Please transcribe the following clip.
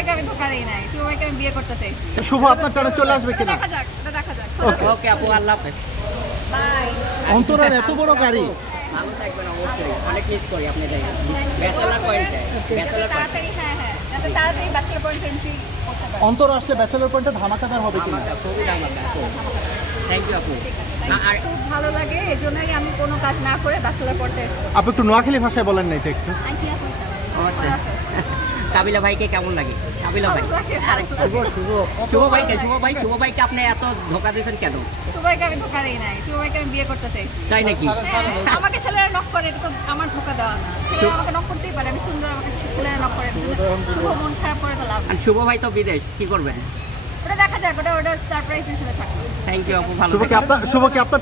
ভাইকে আমি ধোকা দেই নাই, শুভ ভাইকে আমি বিয়ে করতে চাইছি। শুভ আপনার টানে চলে আসবে কিনা? দেখা যাক, এটা দেখা যাক। ওকে আপু, আল্লাহ হাফেজ। বাই। অন্তরার এত বড় গাড়ি। ভালো থাকবেন অবশ্যই, অনেক মিস করি আপনি যাই ব্যাচেলার পয়েন্টে, ব্যাচেলার পয়েন্ট তাড়াতাড়ি, হ্যাঁ হ্যাঁ, যাতে তাড়াতাড়ি ব্যাচেলর পয়েন্ট এন্ট্রি করতে পারি। অন্তর আসলে ব্যাচেলর পয়েন্টে ধামাকাদার হবে কিনা? আমাকে খুবই ধামাকা। থ্যাংক ইউ আপু। আর খুব ভালো লাগে, এজন্যই আমি কোনো কাজ না করে ব্যাচেলর পড়তে। আপনি একটু নোয়াখালী ভাষায় বলেন না এটা একটু। আমি কি এখন কাবিলা ভাইকে কেমন লাগে? কাবিলা ভাই, শুভ ভাইকে আপনি এত ধোকা দিয়েছেন কেন? শুভ ভাইকে আমি ধোকা দেই নাই, শুভ ভাইকে আমি বিয়ে করতে চাইছি। তাই নাকি? হ্যাঁ, আমাকে ছেলেরা নক করে, এটা তো আমার ধোকা দেওয়া না। ছেলেরা আমাকে নক করতেই পারে, আমি সুন্দর, আমাকে ছেলেরা নক করে। শুভ মন খারাপ করে তো লাভ আর নেই। শুভ ভাই তো বিদেশ, কি করবেন? ওটা দেখা যাক, ওটা সারপ্রাইজ হিসেবে থাকবে। থ্যাংক ইউ আপু, ভালো শুভ কি থাকবেন। আপনার